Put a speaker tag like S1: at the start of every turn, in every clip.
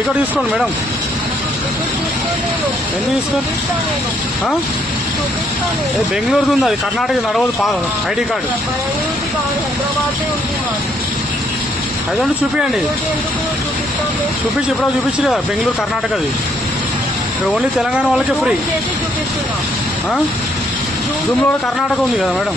S1: Ticket తీసుకోండి madam. ఎందుకు తీసుకోండి బెంగళూరుది ఉంది అది కర్ణాటక నడవదు ఐడి కార్డు. అదంటే చూపించండి చూపించి ఎప్పుడో చూపించి కదా బెంగళూరు కర్ణాటకది. ఇక్కడ ఓన్లీ తెలంగాణ వాళ్ళకే ఫ్రీ. జూమ్లో కూడా కర్ణాటక ఉంది కదా మేడం.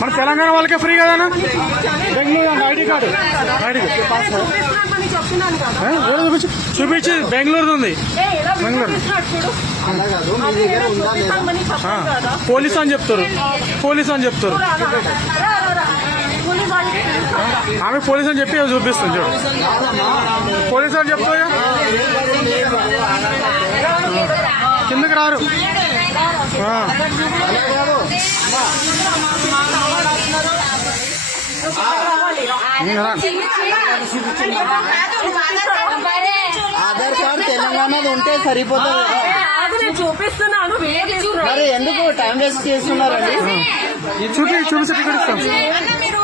S1: మన తెలంగాణ వాళ్ళకే ఫ్రీ కదా బెంగళూరు ఐడి కార్డు. ఐడి చూపించి? చూపించి బెంగళూరుది ఉంది.
S2: ఏ, ఎలా
S1: బెంగళూరు.
S3: ఉందా
S2: కదా
S1: పోలీస్ అని చెప్తారు. పోలీస్ అని చెప్తారు? ఆమె పోలీస్ అని చెప్పి చూపిస్తుంది చూడు. పోలీస్ అని చెప్తా కిందకి రారు.
S3: ఆధార్ కార్డు తెలంగాణది ఉంటే సరిపోతుంది
S2: చూపిస్తున్నాను
S3: ఎందుకు టైం వేస్ట్ చేస్తున్నారండి?
S1: చూపి చూపిస్తే టికెట్ ఇస్తాం